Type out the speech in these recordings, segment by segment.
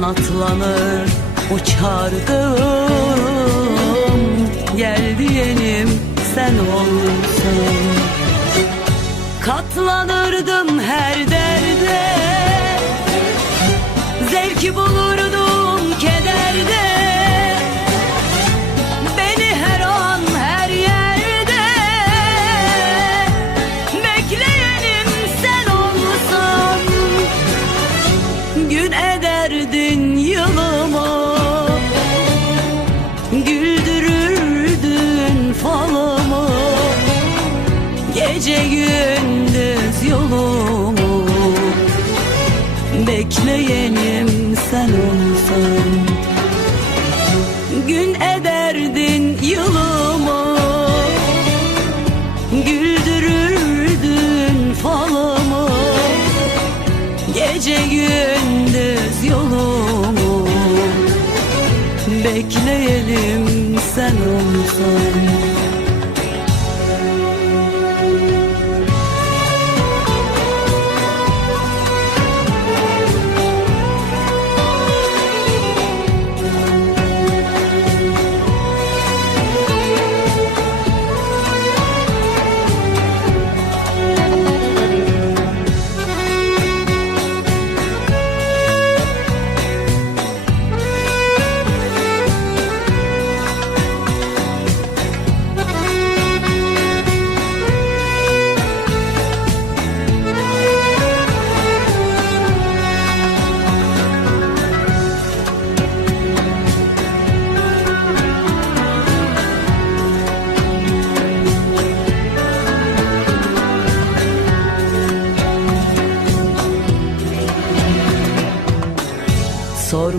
Kanatlanır uçardım Gel diyenim sen olsan Katlanırdım her derde. Zevki bulurdum Gece gündüz yolumu Bekleyenim sen olsan. Gün ederdin yılımı Güldürürdün falımı Gece gündüz yolumu Bekleyelim sen olsan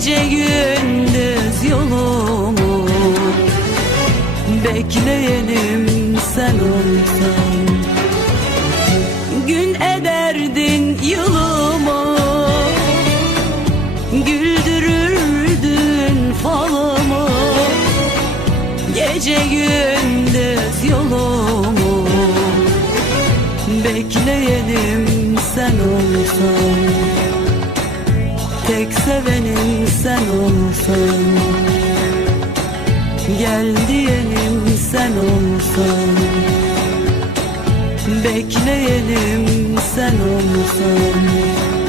Gece gündüz yolumu Bekleyenim sen olsan Gün ederdin yılımı Güldürürdün falımı Gece gündüz yolumu Bekleyenim sen olsan Tek sevenim sen olsan Gel diyenim sen olsan Bekleyelim sen olsan